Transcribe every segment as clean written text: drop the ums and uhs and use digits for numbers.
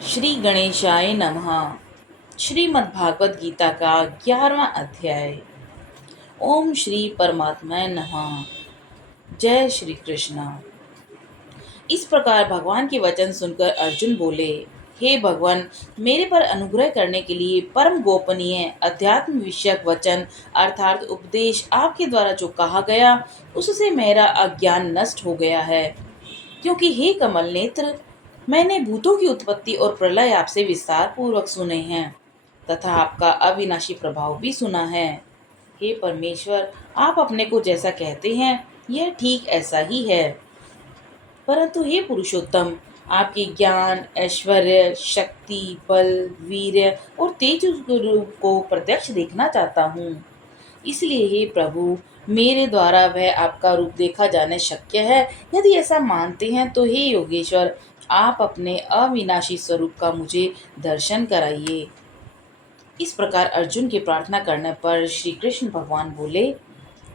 श्री गणेशाय नमः। श्रीमद्भागवत गीता का 11वां अध्याय। ओम श्री परमात्माय नमः। जय श्री कृष्ण। इस प्रकार भगवान के वचन सुनकर अर्जुन बोले, हे भगवान, मेरे पर अनुग्रह करने के लिए परम गोपनीय अध्यात्म विषयक वचन अर्थात उपदेश आपके द्वारा जो कहा गया उससे मेरा अज्ञान नष्ट हो गया है। क्योंकि हे कमल नेत्र, मैंने भूतों की उत्पत्ति और प्रलय आपसे विस्तार पूर्वक सुने हैं तथा आपका अविनाशी प्रभाव भी सुना है। हे परमेश्वर, आप अपने को जैसा कहते हैं यह ठीक ऐसा ही है। परंतु हे पुरुषोत्तम, आपके ज्ञान, ऐश्वर्य, शक्ति, बल, वीर्य और तेज रूप को प्रत्यक्ष देखना चाहता हूँ। इसलिए हे प्रभु, मेरे द्वारा वह आपका रूप देखा जाने शक्य है। यदि ऐसा मानते हैं तो हे योगेश्वर, आप अपने अविनाशी स्वरूप का मुझे दर्शन कराइए। इस प्रकार अर्जुन की प्रार्थना करने पर श्री कृष्ण भगवान बोले,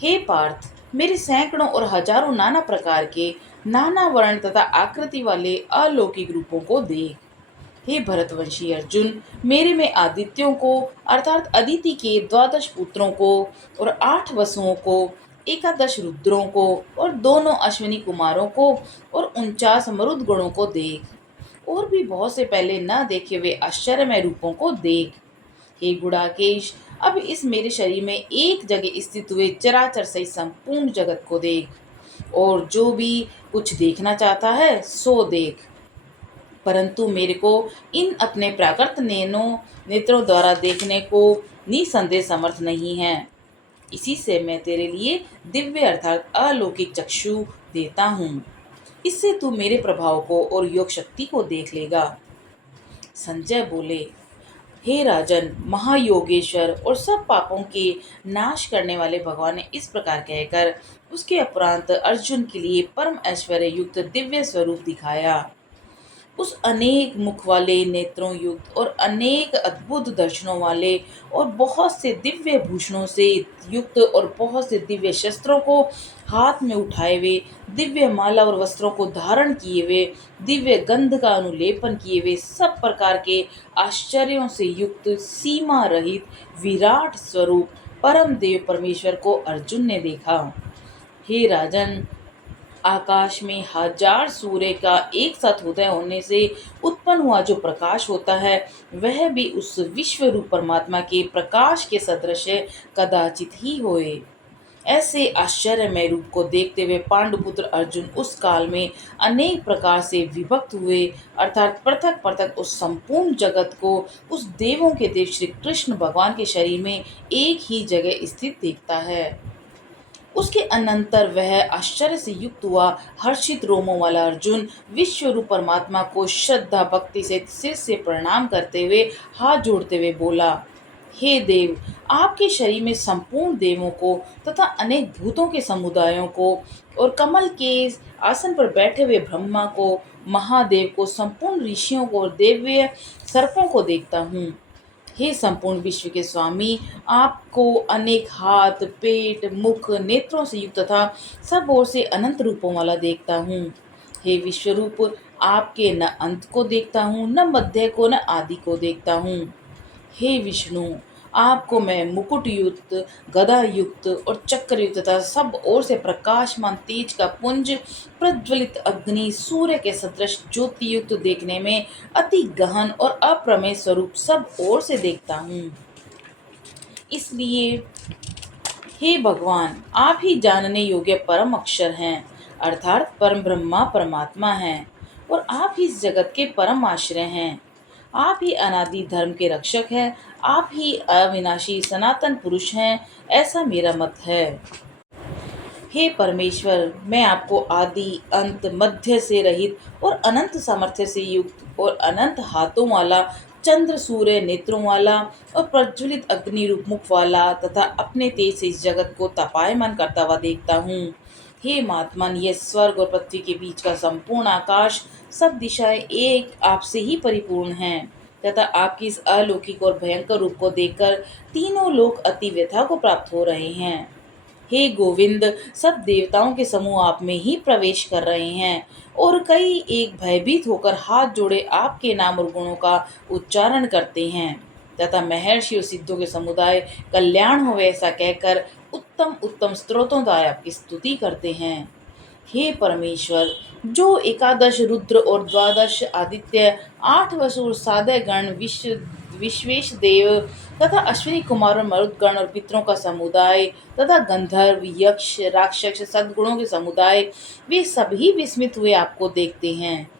हे पार्थ, मेरे सैकड़ों और हजारों नाना प्रकार के नाना वर्ण तथा आकृति वाले अलौकिक रूपों को देख। हे भरतवंशी अर्जुन, मेरे में आदित्यों को अर्थात अदिति के 12 पुत्रों को और 8 वसुओं को, एकादश रुद्रों को और दोनों अश्विनी कुमारों को और 49 मरुद गणों को देख। और भी बहुत से पहले न देखे हुए आश्चर्यमय रूपों को देख। हे गुड़ाकेश, अब इस मेरे शरीर में एक जगह स्थित हुए चराचर सहित संपूर्ण जगत को देख, और जो भी कुछ देखना चाहता है सो देख। परंतु मेरे को इन अपने प्राकृत नेत्रों द्वारा देखने को निसंदेह समर्थ नहीं है। इसी से मैं तेरे लिए दिव्य अर्थात अलौकिक चक्षु देता हूँ। इससे तू मेरे प्रभाव को और योग शक्ति को देख लेगा। संजय बोले, हे राजन, महायोगेश्वर और सब पापों के नाश करने वाले भगवान ने इस प्रकार कहकर उसके उपरांत अर्जुन के लिए परम ऐश्वर्य युक्त दिव्य स्वरूप दिखाया। उस अनेक मुख वाले, नेत्रों युक्त और अनेक अद्भुत दर्शनों वाले और बहुत से दिव्य भूषणों से युक्त और बहुत से दिव्य शस्त्रों को हाथ में उठाए हुए, दिव्य माला और वस्त्रों को धारण किए हुए, दिव्य गंध का अनुलेपन किए हुए, सब प्रकार के आश्चर्यों से युक्त सीमा रहित विराट स्वरूप परम देव परमेश्वर को अर्जुन ने देखा। हे राजन, आकाश में हजार सूर्य का एक साथ उदय होने से उत्पन्न हुआ जो प्रकाश होता है वह भी उस विश्व रूप परमात्मा के प्रकाश के सदृश कदाचित ही होए। ऐसे आश्चर्यमय रूप को देखते हुए पांडुपुत्र अर्जुन उस काल में अनेक प्रकार से विभक्त हुए अर्थात पृथक पृथक उस संपूर्ण जगत को उस देवों के देव श्री कृष्ण भगवान के शरीर में एक ही जगह स्थित देखता है। उसके अनंतर वह आश्चर्य से युक्त हुआ हर्षित रोमों वाला अर्जुन विश्व रूप परमात्मा को श्रद्धा भक्ति से सिर से प्रणाम करते हुए हाथ जोड़ते हुए बोला, हे देव, आपके शरीर में संपूर्ण देवों को तथा अनेक भूतों के समुदायों को और कमल के आसन पर बैठे हुए ब्रह्मा को, महादेव को, संपूर्ण ऋषियों को और देव्य सर्पों को देखता हूँ। हे संपूर्ण विश्व के स्वामी, आपको अनेक हाथ, पेट, मुख, नेत्रों से युक्त तथा सब ओर से अनंत रूपों वाला देखता हूँ। हे विश्व रूप, आपके न अंत को देखता हूँ, न मध्य को, न आदि को देखता हूँ। हे विष्णु, आपको मैं मुकुट युक्त, गदा युक्त और चक्र युक्त तथा सब ओर से प्रकाशमान तेज का पुंज, प्रज्वलित अग्नि, सूर्य के सदृश ज्योति युक्त देखने में अति गहन और अप्रमेय स्वरूप सब ओर से देखता हूँ। इसलिए हे भगवान, आप ही जानने योग्य परम अक्षर हैं अर्थात परम ब्रह्मा परमात्मा हैं, और आप ही इस जगत के परम आश्रय हैं। आप ही अनादि धर्म के रक्षक हैं, आप ही अविनाशी सनातन पुरुष हैं, ऐसा मेरा मत है। हे परमेश्वर, मैं आपको आदि, अंत, मध्य से रहित और अनंत सामर्थ्य से युक्त और अनंत हाथों वाला, चंद्र सूर्य नेत्रों वाला और प्रज्वलित अग्नि रूप मुख वाला तथा अपने तेज से इस जगत को तपायमान करता हुआ देखता हूँ। हे महात्मन, यह स्वर्ग और पृथ्वी के बीच का संपूर्ण आकाश, सब दिशाएं एक आपसे ही परिपूर्ण हैं तथा आपकी इस अलौकिक और भयंकर रूप को देखकर तीनों लोक अति व्यथा को प्राप्त हो रहे हैं। हे गोविंद, सब देवताओं के समूह आप में ही प्रवेश कर रहे हैं और कई एक भयभीत होकर हाथ जोड़े आपके नाम और गुणों का उच्चारण करते हैं तथा महर्षि और सिद्धों के समुदाय कल्याण हो ऐसा कहकर उत्तम उत्तम स्त्रोतों द्वारा आपकी स्तुति करते हैं। हे परमेश्वर, जो एकादश रुद्र और द्वादश आदित्य, आठ वसुर साधय गण, विश्वेश देव तथा अश्विनी कुमार और मरुदगण और पितरों का समुदाय तथा गंधर्व यक्ष राक्षस सद्गुणों के समुदाय, वे सभी विस्मित हुए आपको देखते हैं।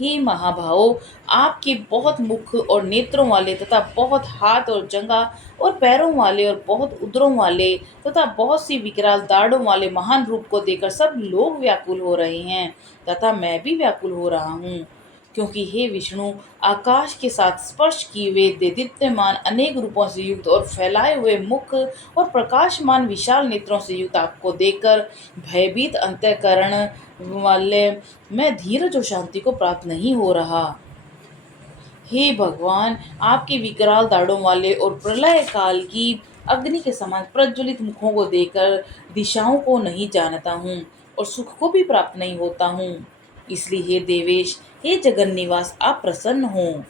हे महाभावो, आपके बहुत मुख और नेत्रों वाले तथा बहुत हाथ और जंगा और पैरों वाले और बहुत उदरों वाले तथा बहुत सी विकराल दाढ़ों वाले महान रूप को देखकर सब लोग व्याकुल हो रहे हैं तथा मैं भी व्याकुल हो रहा हूँ। क्योंकि हे विष्णु, आकाश के साथ स्पर्श किए हुए देदीप्यमान अनेक रूपों से युक्त और फैलाए हुए मुख और प्रकाशमान विशाल नेत्रों से युक्त आपको देखकर भयभीत अंतःकरण वाले मैं धीरज और शांति को प्राप्त नहीं हो रहा। हे भगवान, आपके विकराल दाढ़ों वाले और प्रलय काल की अग्नि के समान प्रज्वलित मुखों को देखकर दिशाओं को नहीं जानता हूँ और सुख को भी प्राप्त नहीं होता हूँ। इसलिए हे देवेश, हे जगन निवास, आप प्रसन्न हो।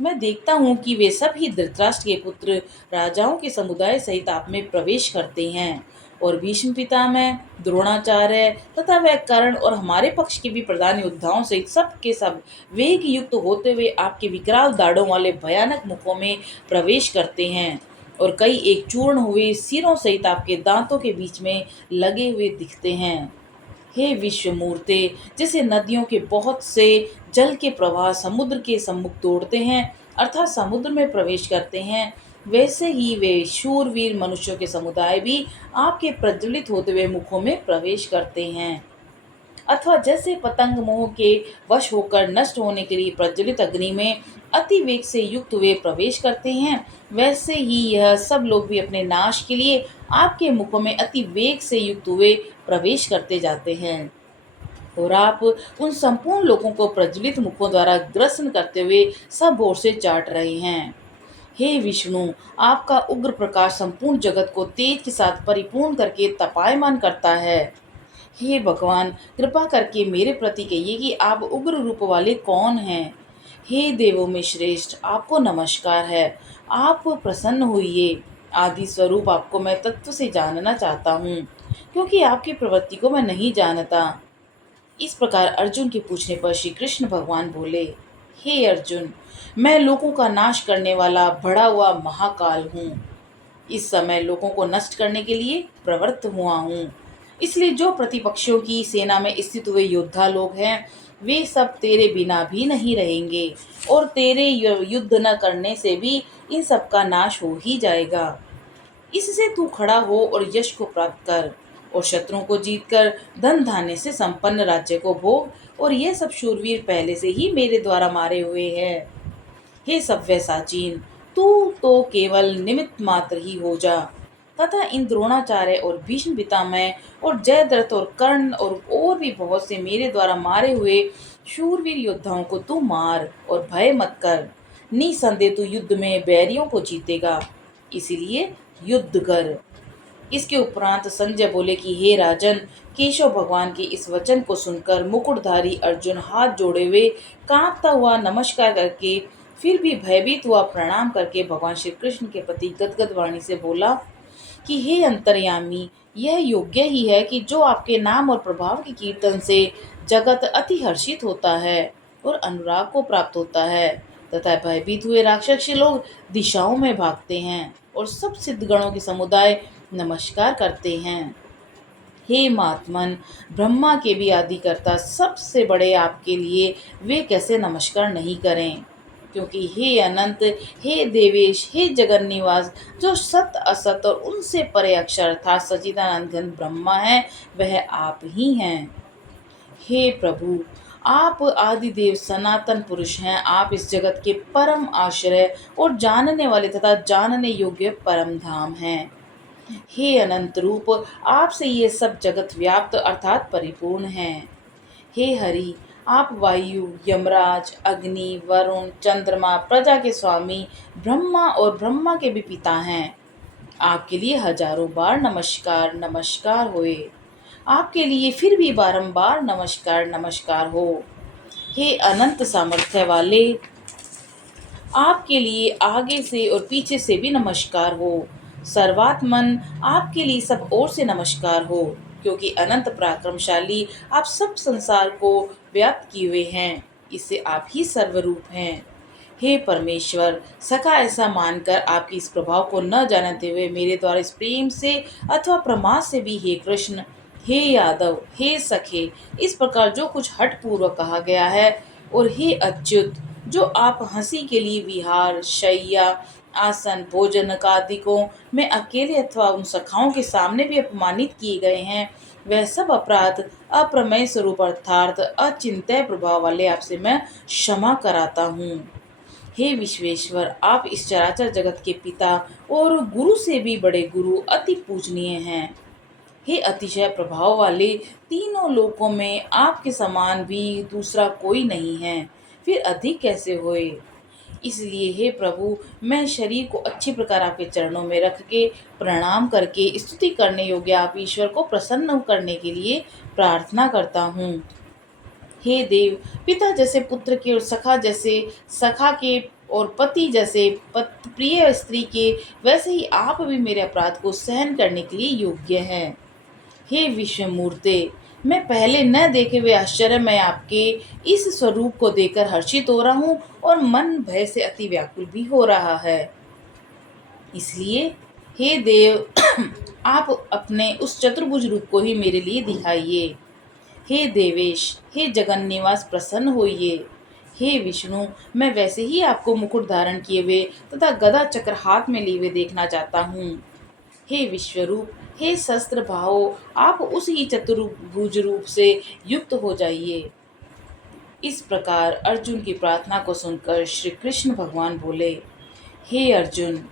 मैं देखता हूँ कि वे सब ही धृतराष्ट्र के पुत्र राजाओं के समुदाय सहित आप में प्रवेश करते हैं और भीष्म पितामह, द्रोणाचार्य तथा वह कर्ण और हमारे पक्ष के भी प्रधान योद्धाओं सहित सब के सब वेग युक्त होते हुए आपके विकराल दाढ़ों वाले भयानक मुखों में प्रवेश करते हैं और कई एक चूर्ण हुए सिरों सहित आपके दांतों के बीच में लगे हुए दिखते हैं। हे विश्वमूर्ते, जैसे नदियों के बहुत से जल के प्रवाह समुद्र के सम्मुख दौड़ते हैं अर्थात समुद्र में प्रवेश करते हैं, वैसे ही वे शूरवीर मनुष्यों के समुदाय भी आपके प्रज्वलित होते हुए मुखों में प्रवेश करते हैं। अथवा जैसे पतंग मोह के वश होकर नष्ट होने के लिए प्रज्वलित अग्नि में अति वेग से युक्त हुए प्रवेश करते हैं, वैसे ही यह सब लोग भी अपने नाश के लिए आपके मुखों में अति वेग से युक्त हुए प्रवेश करते जाते हैं और आप उन संपूर्ण लोगों को प्रज्वलित मुखों द्वारा ग्रसन करते हुए सब ओर से चाट रहे हैं। हे विष्णु, आपका उग्र प्रकाश संपूर्ण जगत को तेज के साथ परिपूर्ण करके तपायमान करता है। हे भगवान, कृपा करके मेरे प्रति कहिए कि आप उग्र रूप वाले कौन हैं। हे देवों में श्रेष्ठ, आपको नमस्कार है। आप प्रसन्न होइए। आदि स्वरूप आपको मैं तत्व से जानना चाहता हूँ, क्योंकि आपकी प्रवृत्ति को मैं नहीं जानता। इस प्रकार अर्जुन के पूछने पर श्री कृष्ण भगवान बोले, हे अर्जुन, मैं लोगों का नाश करने वाला बढ़ा हुआ महाकाल हूँ। इस समय लोगों को नष्ट करने के लिए प्रवृत्त हुआ हूँ। इसलिए जो प्रतिपक्षियों की सेना में स्थित हुए योद्धा लोग हैं, वे सब तेरे बिना भी नहीं रहेंगे और तेरे युद्ध न करने से भी इन सब का नाश हो ही जाएगा। इससे तू खड़ा हो और यश को प्राप्त कर और शत्रुओं को जीतकर धन धान्य से संपन्न राज्य को भोग। और ये सब शूरवीर पहले से ही मेरे द्वारा मारे हुए हैं। हे सव्यसाचीन, तू तो केवल निमित्त मात्र ही हो जा तथा इन द्रोणाचार्य और भीष्म पितामह और जयद्रथ और कर्ण और भी बहुत से मेरे द्वारा मारे हुए शूरवीर योद्धाओं को तू मार और भय मत कर। निसंदेह तू युद्ध में बैरियों को जीतेगा, इसीलिए युद्ध कर। इसके उपरांत संजय बोले कि हे राजन, केशव भगवान के इस वचन को सुनकर मुकुटधारी अर्जुन हाथ जोड़े हुए कांपता हुआ नमस्कार करके फिर भी भयभीत हुआ प्रणाम करके भगवान श्री कृष्ण के प्रति गदगद वाणी से बोला कि हे अंतर्यामी, यह योग्य ही है कि जो आपके नाम और प्रभाव के कीर्तन से जगत अति हर्षित होता है और अनुराग को प्राप्त होता है तथा भयभीत हुए राक्षसी लोग दिशाओं में भागते हैं और सब सिद्धगणों के समुदाय नमस्कार करते हैं। हे महात्मन, ब्रह्मा के भी आदिकर्ता सबसे बड़े आपके लिए वे कैसे नमस्कार नहीं करें, क्योंकि हे अनंत, हे देवेश, हे जगन निवास, जो सत असत और उनसे परे अक्षर अर्थात सच्चिदानंद घन ब्रह्मा है, वह आप ही हैं। हे प्रभु, आप आदिदेव सनातन पुरुष हैं। आप इस जगत के परम आश्रय और जानने वाले तथा जानने योग्य परम धाम हैं। हे अनंत रूप, आपसे ये सब जगत व्याप्त अर्थात परिपूर्ण है। हे हरि, आप वायु, यमराज, अग्नि, वरुण, चंद्रमा, प्रजा के स्वामी, ब्रह्मा और ब्रह्मा के भी पिता हैं। आपके लिए हजारों बार नमस्कार नमस्कार होए। आपके लिए फिर भी बारंबार नमस्कार नमस्कार हो। हे अनंत सामर्थ्य वाले, आपके लिए आगे से और पीछे से भी नमस्कार हो। सर्वात्मन, आपके लिए सब ओर से नमस्कार हो, क्योंकि अनंत पराक्रमशाली आप सब संसार को व्याप्त किए हुए हैं। इससे आप ही सर्वरूप हैं। हे परमेश्वर, सखा ऐसा मानकर आपकी इस प्रभाव को न जानते हुए मेरे द्वारा इस प्रेम से अथवा प्रमाद से भी हे कृष्ण, हे यादव, हे सखे, इस प्रकार जो कुछ हठ पूर्वक कहा गया है, और हे अच्युत, जो आप हंसी के लिए विहार, शैया, आसन, भोजन आदिकों में अकेले अथवा उन सखाओं के सामने भी अपमानित किए गए हैं, वह सब अपराध अप्रमेय स्वरूप अर्थात अचिंत्य प्रभाव वाले आपसे मैं क्षमा कराता हूँ। हे विश्वेश्वर, आप इस चराचर जगत के पिता और गुरु से भी बड़े गुरु, अति पूजनीय हैं। हे अतिशय प्रभाव वाले, तीनों लोकों में आपके समान भी दूसरा कोई नहीं है, फिर अधिक कैसे होए। इसलिए हे प्रभु, मैं शरीर को अच्छी प्रकार आपके चरणों में रख के प्रणाम करके स्तुति करने योग्य आप ईश्वर को प्रसन्न करने के लिए प्रार्थना करता हूँ। हे देव, पिता जैसे पुत्र के और सखा जैसे सखा के और पति जैसे प्रिय स्त्री के, वैसे ही आप भी मेरे अपराध को सहन करने के लिए योग्य हैं। हे विश्वमूर्ते, मैं पहले न देखे हुए आश्चर्य में आपके इस स्वरूप को देखकर हर्षित हो रहा हूँ और मन भय से अति व्याकुल भी हो रहा है। इसलिए हे देव, आप अपने उस चतुर्भुज रूप को ही मेरे लिए दिखाइए। हे देवेश, हे जगन निवास, प्रसन्न होइए। हे विष्णु, मैं वैसे ही आपको मुकुट धारण किए हुए तथा गदा चक्र हाथ में लिए हुए देखना चाहता हूँ। हे विश्वरूप, हे शस्त्र भाहो, आप उस ही चतुर्भुज रूप से युक्त हो जाइए। इस प्रकार अर्जुन की प्रार्थना को सुनकर श्री कृष्ण भगवान बोले, हे अर्जुन,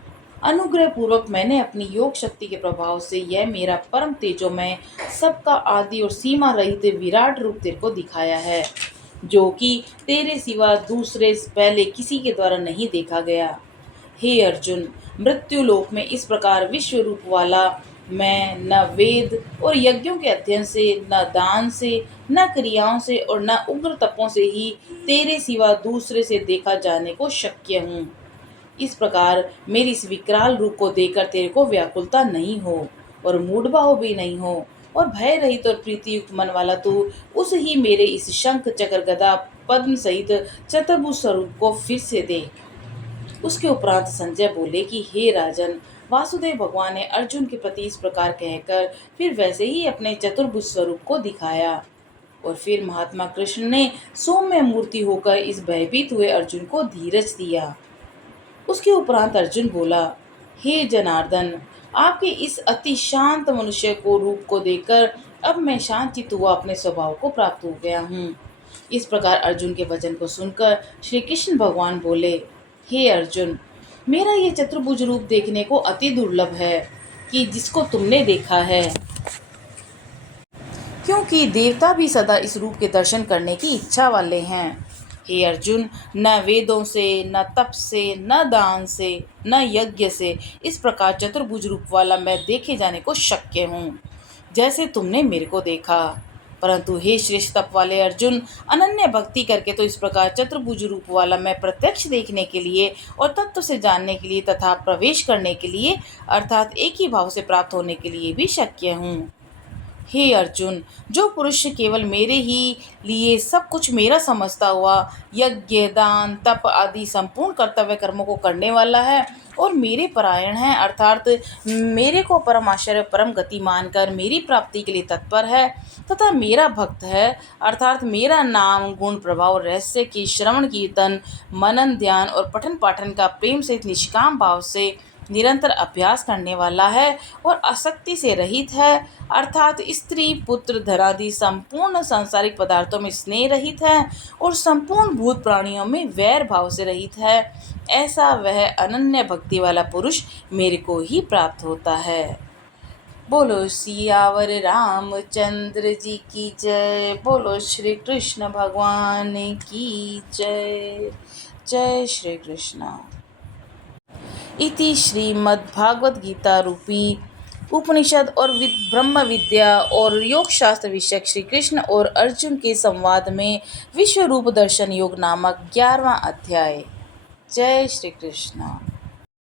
अनुग्रह पूर्वक मैंने अपनी योग शक्ति के प्रभाव से यह मेरा परम तेजोमय, सबका आदि और सीमा रहित विराट रूप तेरे को दिखाया है, जो कि तेरे सिवा दूसरे पहले किसी के द्वारा नहीं देखा गया। हे अर्जुन, मृत्यु लोक में इस प्रकार विश्व रूप वाला मैं न वेद और यज्ञों के अध्ययन से, न दान से, न क्रियाओं से और न उग्र तपों से ही तेरे सिवा दूसरे से देखा जाने को शक्य हूँ। इस प्रकार मेरी इस विकराल रूप को देखकर तेरे को व्याकुलता नहीं हो और मूढ़भाव भी नहीं हो, और भय रहित और प्रीतियुक्त मन वाला तू उस ही मेरे इस शंख चक्र गदा पद्म सहित चतुर्भुज स्वरूप को फिर से दे। उसके उपरांत संजय बोले कि हे राजन, वासुदेव भगवान ने अर्जुन के प्रति इस प्रकार कहकर फिर वैसे ही अपने चतुर्भुज स्वरूप को दिखाया, और फिर महात्मा कृष्ण ने सौम्य मूर्ति होकर इस भयभीत हुए अर्जुन को धीरज दिया। उसके उपरांत अर्जुन बोला, हे जनार्दन, आपके इस अति शांत मनुष्य को रूप को देखकर अब मैं शांतित हुआ अपने स्वभाव को प्राप्त हो गया हूँ। इस प्रकार अर्जुन के वचन को सुनकर श्री कृष्ण भगवान बोले, हे अर्जुन, मेरा ये चतुर्भुज रूप देखने को अति दुर्लभ है कि जिसको तुमने देखा है, क्योंकि देवता भी सदा इस रूप के दर्शन करने की इच्छा वाले हैं। हे अर्जुन, न वेदों से, न तप से, न दान से, न यज्ञ से इस प्रकार चतुर्भुज रूप वाला मैं देखे जाने को शक्य हूँ, जैसे तुमने मेरे को देखा। परंतु हे श्रेष्ठ तप वाले अर्जुन, अनन्य भक्ति करके तो इस प्रकार चतुर्भुज रूप वाला मैं प्रत्यक्ष देखने के लिए और तत्व से जानने के लिए तथा प्रवेश करने के लिए अर्थात एक ही भाव से प्राप्त होने के लिए भी शक्य हूँ। हे अर्जुन, जो पुरुष केवल मेरे ही लिए सब कुछ मेरा समझता हुआ यज्ञ, दान, तप आदि संपूर्ण कर्तव्य कर्मों को करने वाला है और मेरे परायण है, अर्थात मेरे को परम आश्चर्य परम गति मानकर मेरी प्राप्ति के लिए तत्पर है, तथा मेरा भक्त है, अर्थात मेरा नाम, गुण, प्रभाव, रहस्य की श्रवण, कीर्तन, मनन, ध्यान और पठन पाठन का प्रेम से निष्काम भाव से निरंतर अभ्यास करने वाला है और आसक्ति से रहित है, अर्थात स्त्री, पुत्र, धनादि संपूर्ण सांसारिक पदार्थों में स्नेह रहित है और संपूर्ण भूत प्राणियों में वैर भाव से रहित है, ऐसा वह अनन्य भक्ति वाला पुरुष मेरे को ही प्राप्त होता है। बोलो सियावर रामचंद्र जी की जय। बोलो श्री कृष्ण भगवान की जय। जय श्री कृष्ण। इति श्रीमद्भागवत गीता रूपी उपनिषद और ब्रह्म विद्या और योग शास्त्र विषयक श्री कृष्ण और अर्जुन के संवाद में विश्व रूप दर्शन योग नामक 11वां अध्याय। जय श्री कृष्ण।